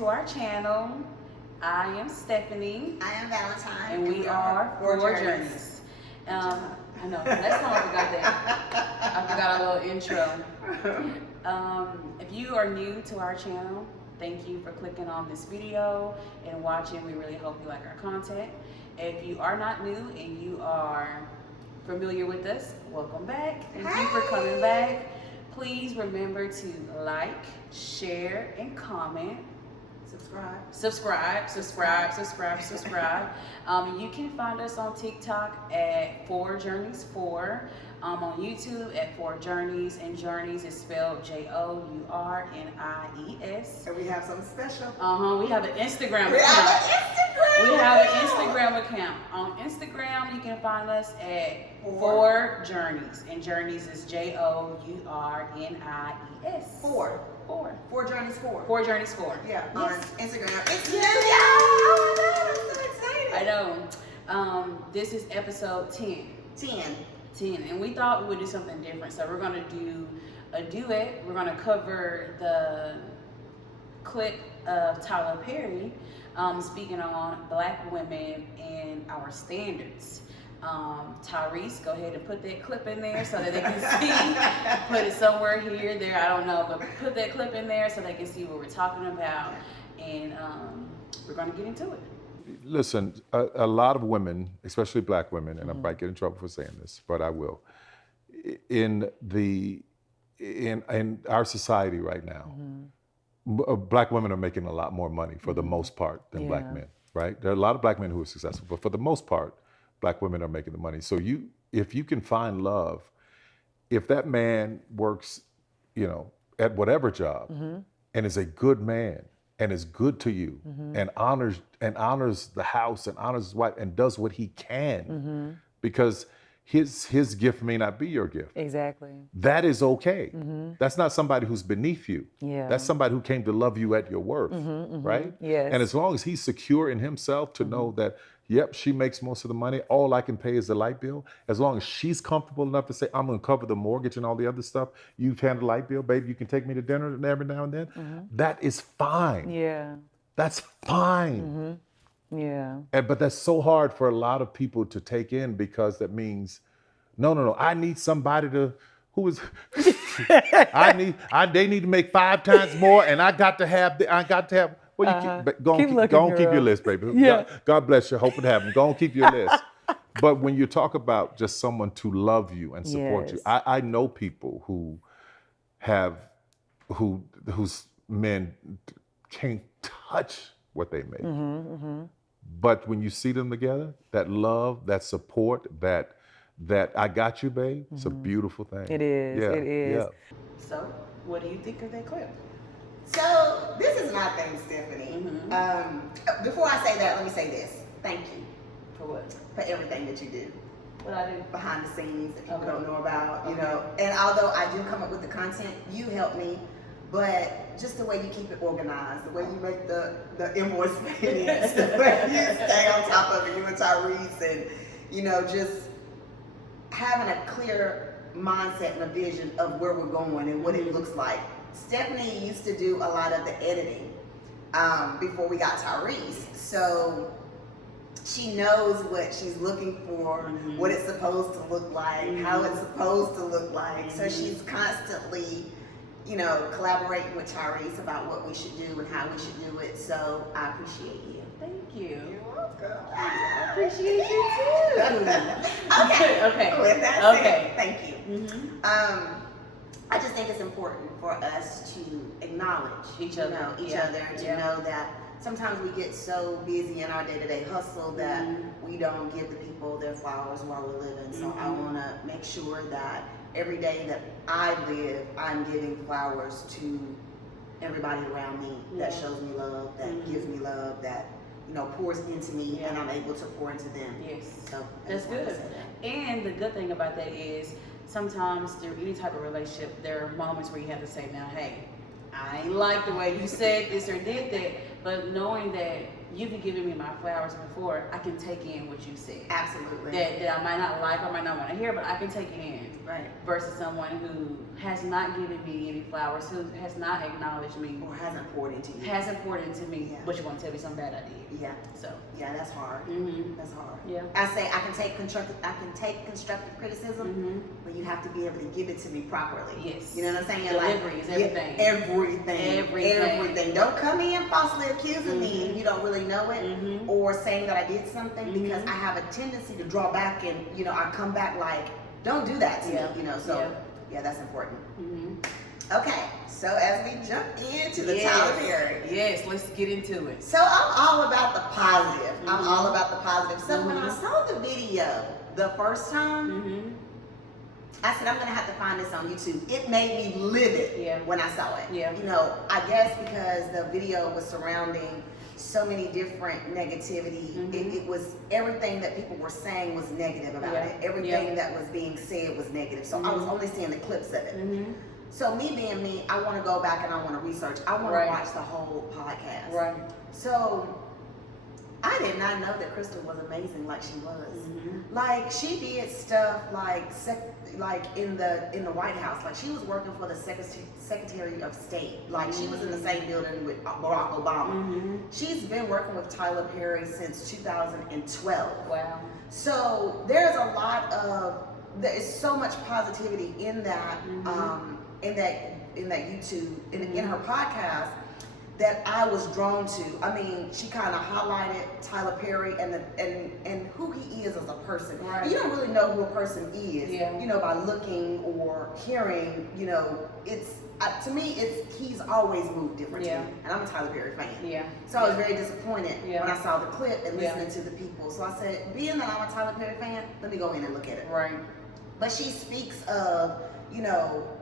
to our channel. I am Stephanie. I am Valentine. And we are Four Journeys. I know, last time I forgot that. I forgot a little intro. If you are new to our channel, thank you for clicking on this video and watching. We really hope you like our content. If you are not new and you are familiar with us, welcome back. Thank you for coming back. Please remember to like, share, and comment. Subscribe. You can find us on TikTok at 4Journies4. On YouTube at 4Journeys, and Journeys is spelled Journies. And we have something special. We have an Instagram account. On Instagram, you can find us at 4Journeys, and Journeys is Journies. 4Journies4. 4Journies4. Yeah, yes. on Instagram. It's new. Oh my God, I'm so excited. I know. This is episode 10. 10, and we thought we would do something different. So we're going to do a duet. We're going to cover the clip of Tyler Perry speaking on Black women and our standards. Tyrese, go ahead and put that clip in there so that they can see. Put it somewhere here, there, I don't know, but put that clip in there so they can see what we're talking about. And we're going to get into it. Listen, a lot of women, especially Black women, and I might get in trouble for saying this, but I will. In our society right now, Black women are making a lot more money for the most part than Black men, right? There are a lot of Black men who are successful, but for the most part, Black women are making the money. So if you can find love, if that man works, at whatever job, and is a good man, and is good to you, and honors the house, and honors his wife, and does what he can, because his gift may not be your gift. Exactly. That is okay. That's not somebody who's beneath you. Yeah. That's somebody who came to love you at your worth, right? Yes. And as long as he's secure in himself to know that, yep, she makes most of the money, all I can pay is the light bill, as long as she's comfortable enough to say, I'm gonna cover the mortgage and all the other stuff, you handle the light bill, baby, you can take me to dinner every now and then, that is fine. Yeah. That's fine. Yeah. But that's so hard for a lot of people to take in, because that means, no, I need somebody they need to make 5 times more, and I got to have, well, go on, keep your list, baby. Yeah. God bless you, hope it happens. Go on, keep your list. But when you talk about just someone to love you and support you, I know people whose men can't touch what they make. But when you see them together, that love, that support, that I got you, babe, it's a beautiful thing. It is. Yeah, It is. yeah. So, what do you think of that clip? So, this is my thing, Stephanie. Before I say that, let me say this. Thank you. For what? For everything that you do. What I do? Behind the scenes that people don't know about, And although I do come up with the content, you help me. But just the way you keep it organized, the way you make the invoice payments, the way you stay on top of it, you and Tyrese, and, just having a clear mindset and a vision of where we're going and what it looks like. Stephanie used to do a lot of the editing before we got Tyrese. So she knows what she's looking for, what it's supposed to look like, how it's supposed to look like. So she's constantly, collaborating with Tyrese about what we should do and how we should do it. So I appreciate you. Thank you. You're welcome. I appreciate you too. Okay. With that said, thank you. I just think it's important for us to acknowledge each other, to know that sometimes we get so busy in our day-to-day hustle that we don't give the people their flowers while we're living. So I want to make sure that every day that I live, I'm giving flowers to everybody around me that shows me love, that gives me love, that pours into me, and I'm able to pour into them. Yes, so that's good. And the good thing about that is sometimes through any type of relationship, there are moments where you have to say, now, hey, I ain't like the way you said this or did that, but knowing that you've been giving me my flowers before, I can take in what you said. Absolutely. That I might not like, or might not want to hear, but I can take it in. Right. Versus someone who has not given me any flowers, who has not acknowledged me, Or hasn't poured into you. hasn't poured into me, Yeah. but you want to tell me something bad I did. Yeah. So. Yeah, that's hard. Mm-hmm. That's hard. Yeah. I say I can take constructive criticism, Mm-hmm. but you have to be able to give it to me properly. Yes. You know what I'm saying? Delivery is everything. Everything. Don't come in falsely accusing me and you don't really know it, Mm-hmm. or saying that I did something, Mhm. because I have a tendency to draw back and, I come back like, don't do that to Yeah. me, so yeah, that's important. Mm-hmm. Okay, so as we jump into the Yes. Tyler Perry. Yes, let's get into it. So I'm all about the positive. I'm Mhm. all about the positive. So when I Mhm. saw the video the first time, Mm-hmm. I said, I'm gonna have to find this on YouTube. It made me livid Yeah. when I saw it. Yeah. I guess because the video was surrounding so many different negativity. Mhm. It was everything that people were saying was negative about Yeah. it. Everything that was being said was negative. So I was Mhm. only seeing the clips of it. Mm-hmm. So me being me, I want to go back and I want to research. I want Right. to watch the whole podcast. Right. So I did not know that Crystal was amazing like she was. Mm-hmm. Like she did stuff like in the White House. Like she was working for the Secretary of State. Like she was in the same building with Barack Obama. Mm-hmm. She's been working with Tyler Perry since 2012. Wow. So there is so much positivity in that Mhm. in that YouTube in her Mhm. podcast that I was drawn to. I mean, she kind of highlighted Tyler Perry and who he is as a person. Right. You don't really know who a person is, Yeah. by looking or hearing. It's to me, he's always moved different to Yeah. me, and I'm a Tyler Perry fan. Yeah. So I was very disappointed Yeah. when I saw the clip and Yeah. listening to the people. So I said, being that I'm a Tyler Perry fan, let me go in and look at it. Right. But she speaks of,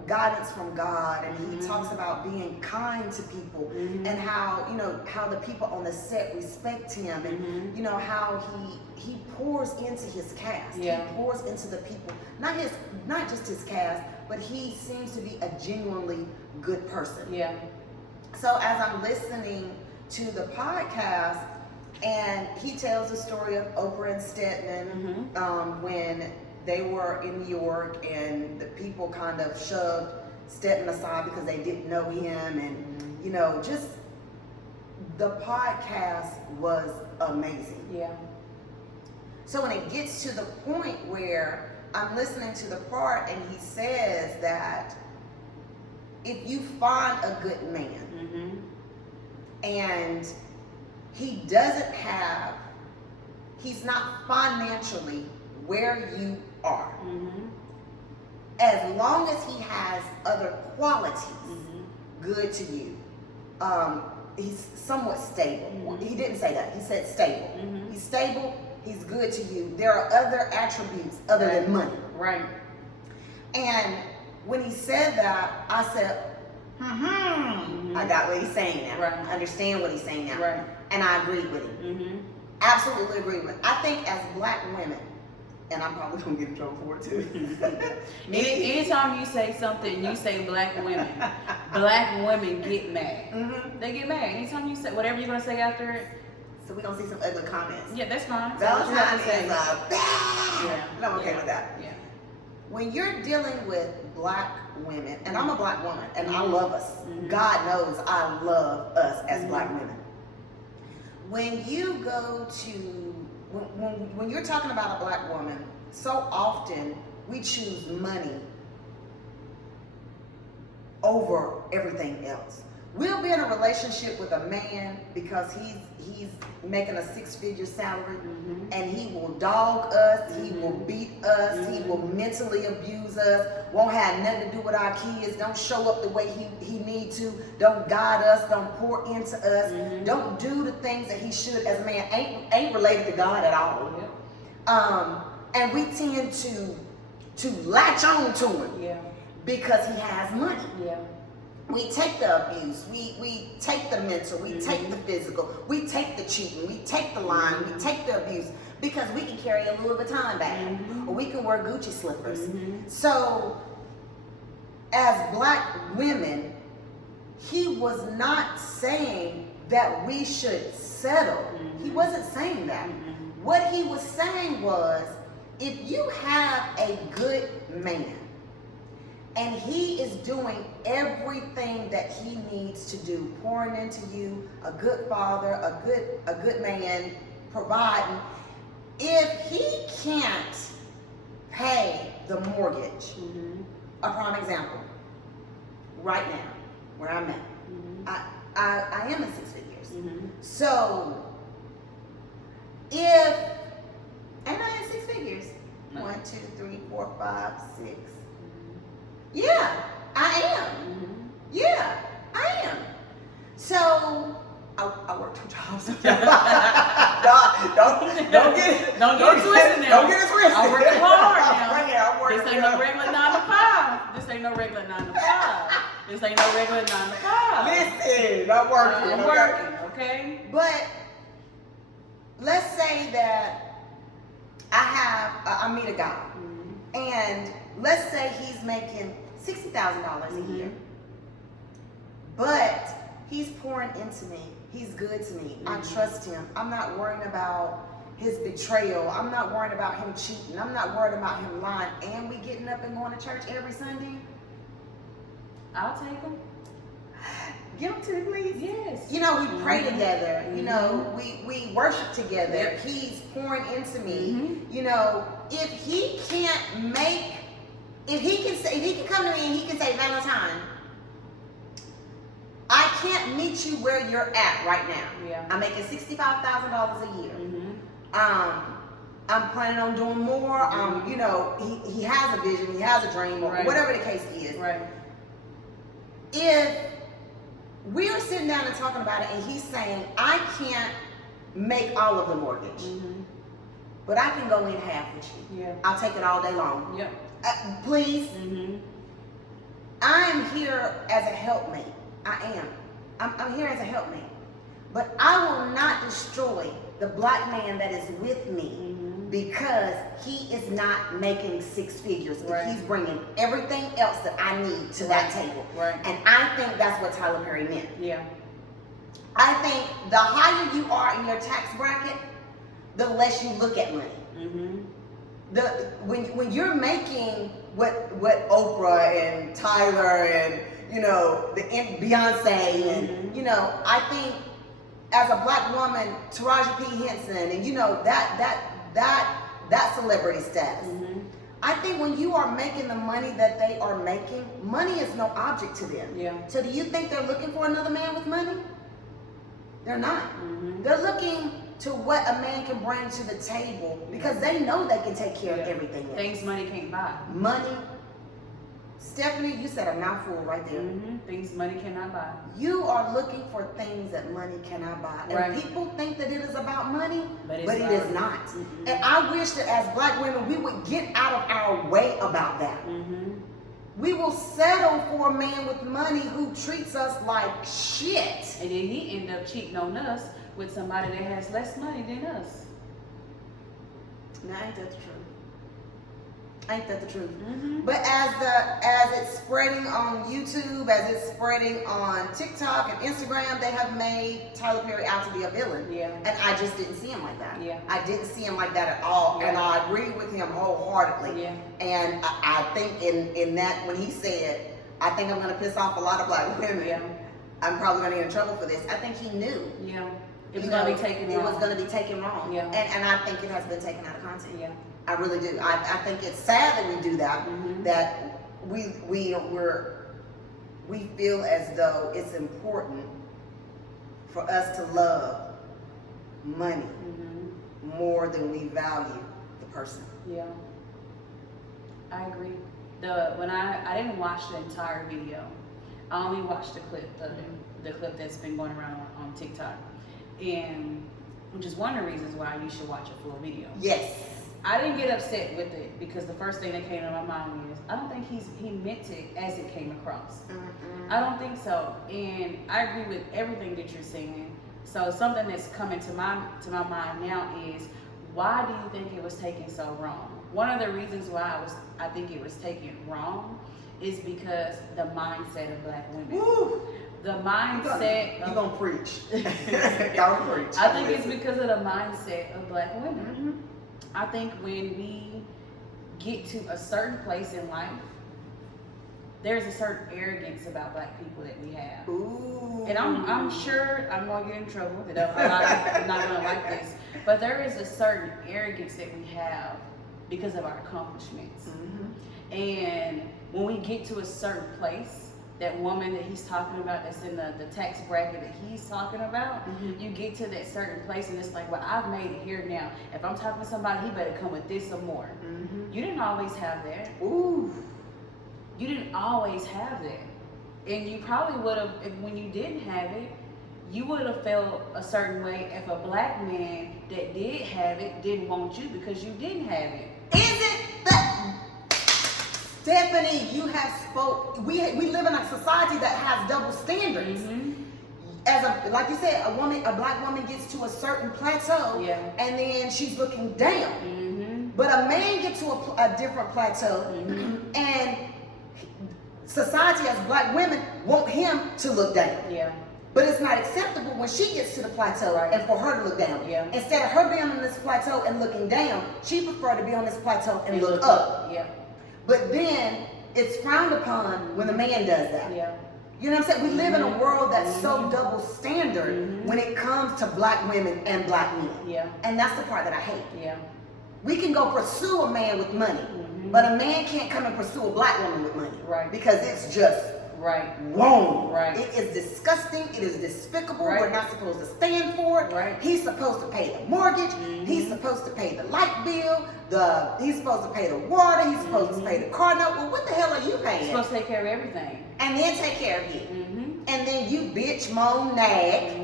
guidance from God, and he Mhm. talks about being kind to people, Mhm. and how the people on the set respect him, and Mhm. how he pours into his cast. Yeah. He pours into the people, not just his cast, but he seems to be a genuinely good person. Yeah. So as I'm listening to the podcast, and he tells the story of Oprah and Stedman, when they were in New York, and the people kind of shoved Stedman aside because they didn't know him, and just the podcast was amazing. Yeah. So when it gets to the point where I'm listening to the part and he says that if you find a good man Mm-hmm. and he's not financially where you are, Mm-hmm. as long as he has other qualities Mm-hmm. good to you, he's somewhat stable. Mhm. He didn't say that, he said stable. Mhm. He's stable, he's good to you. There are other attributes other than money. Right. And when he said that, I said, I got what he's saying now. Right. I understand what he's saying now. Right. And I agreed with him. Mm-hmm. Absolutely agree with him. I think as black women, and I'm probably gonna get in trouble for it too. Anytime you say something, you say black women get mad. Mhm. They get mad. Anytime you say whatever you're gonna say after it, So we're gonna see some ugly comments. yeah, that's fine. Say what you Valentine have is to say. yeah. And I'm okay Yeah. with that. Yeah. When you're dealing with black women, and I'm a black woman, and I Mhm. love us. Mhm. God knows I love us as Mhm. black women. When you go to, when you're talking about a black woman, so often we choose money over everything else. We'll be in a relationship with a man because he's making a six-figure salary, Mhm. and he will dog us, he will beat us, he Mhm. will mentally abuse us, won't have nothing to do with our kids, don't show up the way he need to, don't guide us, don't pour into us, Mhm. don't do the things that he should as a man, ain't related to God at all. Yeah. And we tend to latch on to him Yeah. because he has money. Yeah. We take the abuse, we take the mental, we take the physical, we take the cheating, we take the lying, we take the abuse, because we can carry a Louis Vuitton bag, or we can wear Gucci slippers. Mhm. So, as black women, he was not saying that we should settle. He wasn't saying that. What he was saying was, if you have a good man and he is doing everything that he needs to do, pouring into you, a good father, a good man, providing, if he can't pay the mortgage, a prime example, right now, where I'm at, I am in six figures. So, if, and I am six figures, 1, 2, 3, 4, 5, 6. Yeah, I am. Yeah, I am. So, I work 2 jobs. don't get it twisted now. Don't get it twisted. I'm working hard now. I'm working This ain't no regular 9 to 5. This ain't no regular 9 to 5. This ain't no regular 9 to 5. Listen, I'm working. I'm working, okay? But let's say that I meet a guy, and let's say he's making $60,000 a year, but he's pouring into me. He's good to me. I trust him. I'm not worrying about his betrayal. I'm not worried about him cheating. I'm not worried about him lying. And we getting up and going to church every Sunday. I'll take him. Give him to me, please. Yes. You know, we pray together. You know, we worship together. Yep. He's pouring into me. You know, if he can't make, if he can come to me and he can say, Valentine, I can't meet you where you're at right now. Yeah. I'm making $65,000 a year. I'm planning on doing more. You know, he has a vision, he has a dream, or whatever the case is. Right. If we're sitting down and talking about it, and he's saying, I can't make all of the mortgage, but I can go in half with you. Yeah. I'll take it all day long. Yep. Please. I am here as a helpmate. I am. I'm here as a helpmate. But I will not destroy the black man that is with me because he is not making six figures. Right. He's bringing everything else that I need to that table. Right. And I think that's what Tyler Perry meant. Yeah. I think the higher you are in your tax bracket, the less you look at money. When you're making what Oprah and Tyler and Beyonce and I think as a black woman, Taraji P. Henson and that celebrity status. I think when you are making the money that they are making, money is no object to them. Yeah. So do you think they're looking for another man with money? They're not. They're looking to what a man can bring to the table because they know they can take care of everything else. Things money can't buy. Money. Stephanie, you said a mouthful right there. Things money cannot buy. You are looking for things that money cannot buy. And people think that it is about money, but it is not. And I wish that as black women, we would get out of our way about that. We will settle for a man with money who treats us like shit. And then he ended up cheating on us with somebody that has less money than us. Now, ain't that the truth? Ain't that the truth? But as it's spreading on YouTube, as it's spreading on TikTok and Instagram, they have made Tyler Perry out to be a villain. Yeah. And I just didn't see him like that. Yeah. I didn't see him like that at all. Yeah. And I agree with him wholeheartedly. Yeah. And I think in that, when he said, I think I'm going to piss off a lot of black women. Yeah. I'm probably going to get in trouble for this. I think he knew. Yeah. It was going to be taken wrong. It was going to be taken wrong. Yeah. And I think it has been taken out of context. Yeah. I really do. I think it's sad that we do that. That we feel as though it's important for us to love money more than we value the person. Yeah. I agree. When I didn't watch the entire video. I only watched the clip the clip that's been going around on TikTok, and which is one of the reasons why you should watch a full video. Yes. I didn't get upset with it because the first thing that came to my mind is I don't think he meant it as it came across. I don't think so, and I agree with everything that you're saying. So something that's coming to my mind now is, why do you think it was taken so wrong? One of the reasons why I think it was taken wrong is because the mindset of black women. the mindset. You're gonna preach. Don't preach. I think it's because of the mindset of Black women. I think when we get to a certain place in life, there's a certain arrogance about Black people that we have. Ooh. And I'm sure I'm gonna get in trouble. That a lot of people are not gonna like this, but there is a certain arrogance that we have because of our accomplishments. And when we get to a certain place, that woman that he's talking about that's in the tax bracket that he's talking about, you get to that certain place and it's like, well, I've made it here now. If I'm talking to somebody, he better come with this or more. You didn't always have that. Ooh. You didn't always have that. And you probably would have, when you didn't have it, you would have felt a certain way if a Black man that did have it didn't want you because you didn't have it. Is it that, Stephanie, you have spoke, we live in a society that has double standards. As like you said, a Black woman gets to a certain plateau, and then she's looking down. But a man gets to a different plateau, and society as Black women want him to look down. But it's not acceptable when she gets to the plateau and for her to look down. Instead of her being on this plateau and looking down, she prefer to be on this plateau and look up. But then it's frowned upon when the man does that. You know what I'm saying? We live in a world that's so double standard when it comes to Black women and Black men. And that's the part that I hate. We can go pursue a man with money, but a man can't come and pursue a Black woman with money. Because it's just wrong. It is disgusting. It is despicable. We're not supposed to stand for it. He's supposed to pay the mortgage. He's supposed to pay the light bill. He's supposed to pay the water. He's supposed to pay the car note. Well, what the hell are you paying? He's supposed to take care of everything. And then take care of you. And then you bitch, moan, nag.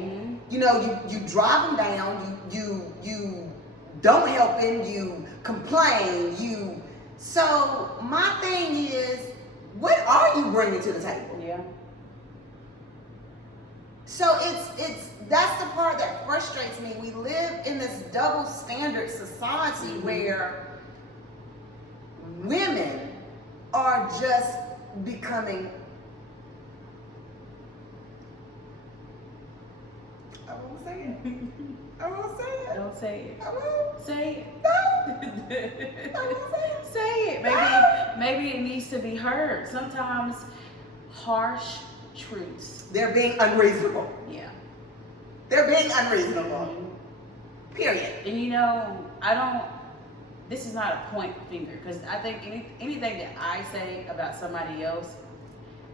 You know, you drive him down. You don't help him. You complain. So my thing is, what are you bringing to the table? So it's that's the part that frustrates me. We live in this double standard society where women are just becoming, I won't say it. I won't say it. Don't say it. I won't. Say it. No. I won't say it. Say it. Maybe it needs to be heard. Sometimes harsh truths. They're being unreasonable. They're being unreasonable. Period. And this is not a point finger, because I think anything that I say about somebody else,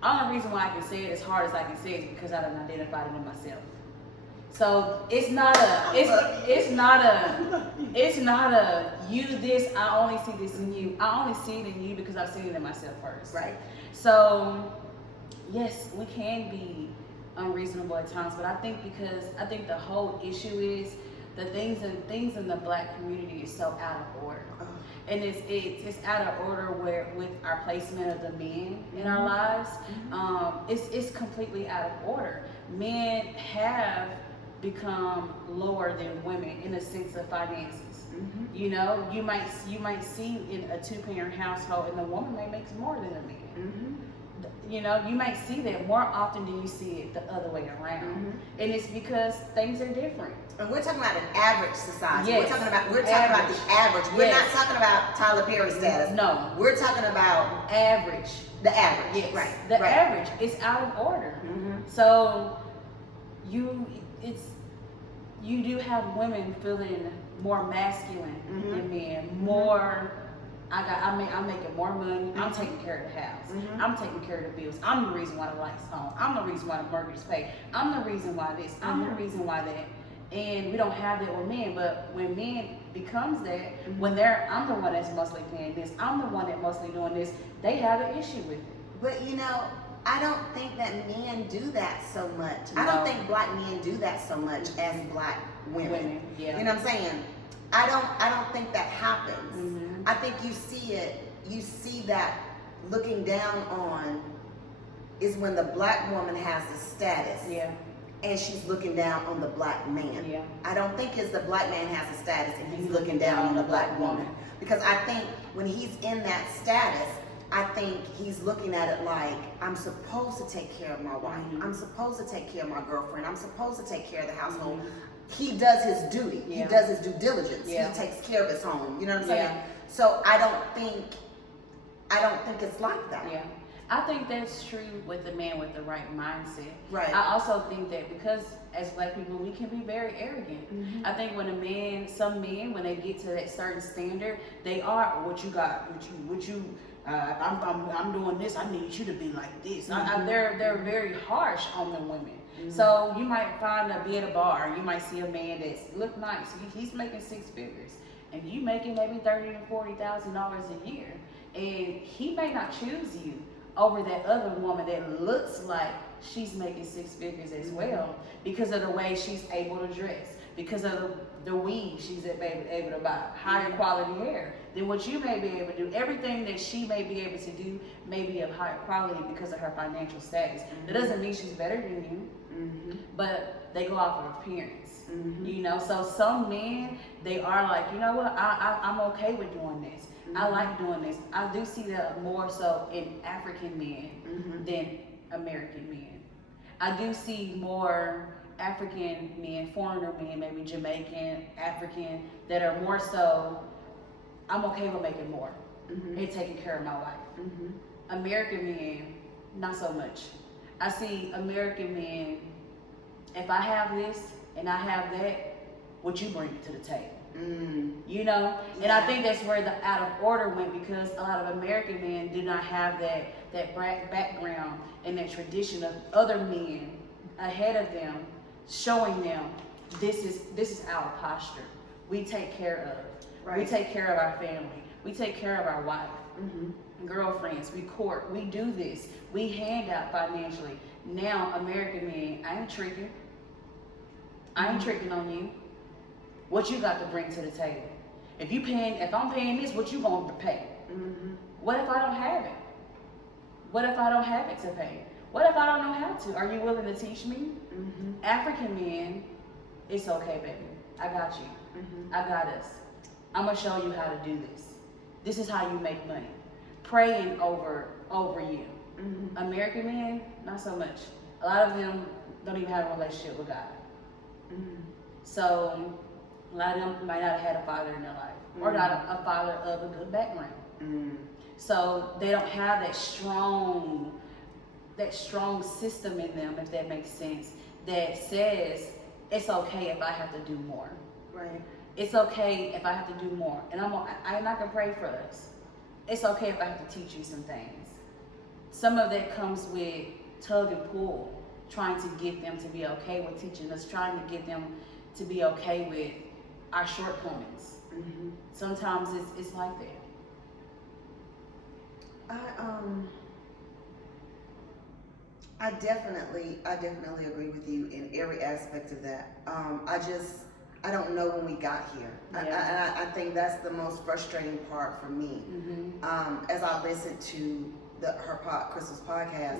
the only reason why I can say it as hard as I can say it is because I don't identify it in myself. So it's not a you this, I only see this in you. I only see it in you because I've seen it in myself first. So yes, we can be unreasonable at times, but I think the whole issue is the things in the Black community is so out of order. And it's out of order with our placement of the men in our lives. It's completely out of order. Men have become lower than women in the sense of finances. You know, you might see in a 2-parent household, and the woman may make more than the man. You know, you might see that more often than you see it the other way around. And it's because things are different. And we're talking about an average society. Yes. We're talking about the average. We're not talking about Tyler Perry status. No. We're talking about average. The average. Yes. The average is out of order. So you do have women feeling more masculine than men, more I'm making more money. I'm taking care of the house. I'm taking care of the bills. I'm the reason why the lights on. I'm the reason why the mortgage is paid. I'm the reason why this. I'm the reason why that. And we don't have that with men. But when men becomes that, when I'm the one that's mostly paying this, I'm the one that's mostly doing this, they have an issue with it. But I don't think that men do that so much. No. I don't think Black men do that so much as Black women. Yeah. You know what I'm saying? I don't think that happens. I think you see that looking down on is when the Black woman has the status. And she's looking down on the Black man. I don't think it's the Black man has the status and he's looking down on the Black woman. Because I think when he's in that status, I think he's looking at it like, I'm supposed to take care of my wife. I'm supposed to take care of my girlfriend. I'm supposed to take care of the household. He does his duty. He does his due diligence. He takes care of his home. You know what I'm saying? So I don't think it's like that. Yeah. I think that's true with the man with the right mindset. Right. I also think that because as Black people, we can be very arrogant. I think when some men, when they get to that certain standard, they are, what you got, I'm doing this, I need you to be like this. They're very harsh on the women. So you might be at a bar, you might see a man that's look nice, he's making 6 figures, and you making maybe $30,000 to $40,000 a year, and he may not choose you over that other woman that looks like she's making 6 figures as well, because of the way she's able to dress, because of the weave she's able to buy, higher quality hair than what you may be able to do. Everything that she may be able to do may be of higher quality because of her financial status. That doesn't mean she's better than you, but they go off of appearance. You know, so some men, they are like, you know what, I'm okay with doing this. I like doing this. I do see that more so in African men than American men. I do see more African men, foreigner men, maybe Jamaican, African, that are more so, I'm okay with making more and taking care of my wife. American men, not so much. I see American men, if I have this and I have that, what you bring to the table. You know, and I think that's where the out of order went, because a lot of American men do not have that background and that tradition of other men ahead of them showing them this is our posture. We take care of. We take care of our family. We take care of our wife, girlfriends. We court. We do this. We hand out financially. Now, American men, I ain't tricking. I ain't tricking on you. What you got to bring to the table? If I'm paying this, what you going to pay? What if I don't have it? What if I don't have it to pay? What if I don't know how to? Are you willing to teach me? African men, it's okay, baby. I got you. I got us. I'm gonna show you how to do this. This is how you make money. Praying over you. American men, not so much. A lot of them don't even have a relationship with God. So a lot of them might not have had a father in their life, or not a father of a good background. So they don't have that strong system in them, if that makes sense, that says it's okay if I have to do more. Right. It's okay if I have to do more, and I'm not gonna pray for us. It's okay if I have to teach you some things. Some of that comes with tug and pull, trying to get them to be okay with teaching us, trying to get them to be okay with our shortcomings. Sometimes it's like that. I definitely agree with you in every aspect of that. I don't know when we got here. I think that's the most frustrating part for me. As I listened to Crystal's podcast,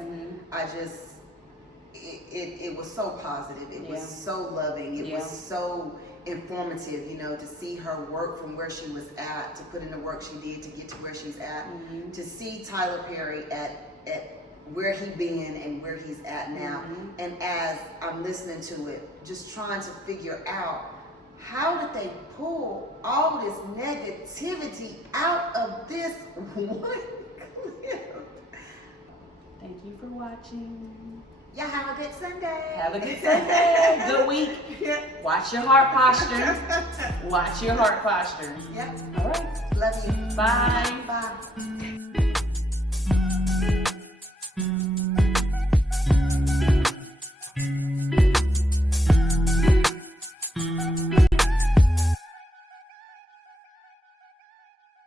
it was so positive. It was so loving. It was so informative, you know, to see her work from where she was at, to put in the work she did to get to where she's at, to see Tyler Perry at where he been and where he's at now. And as I'm listening to it, just trying to figure out, how did they pull all this negativity out of this one clip? Thank you for watching. Y'all have a good Sunday. Have a good Sunday. Good week. Watch your heart posture. Watch your heart posture. Yep. All right. Love you. Bye. Bye.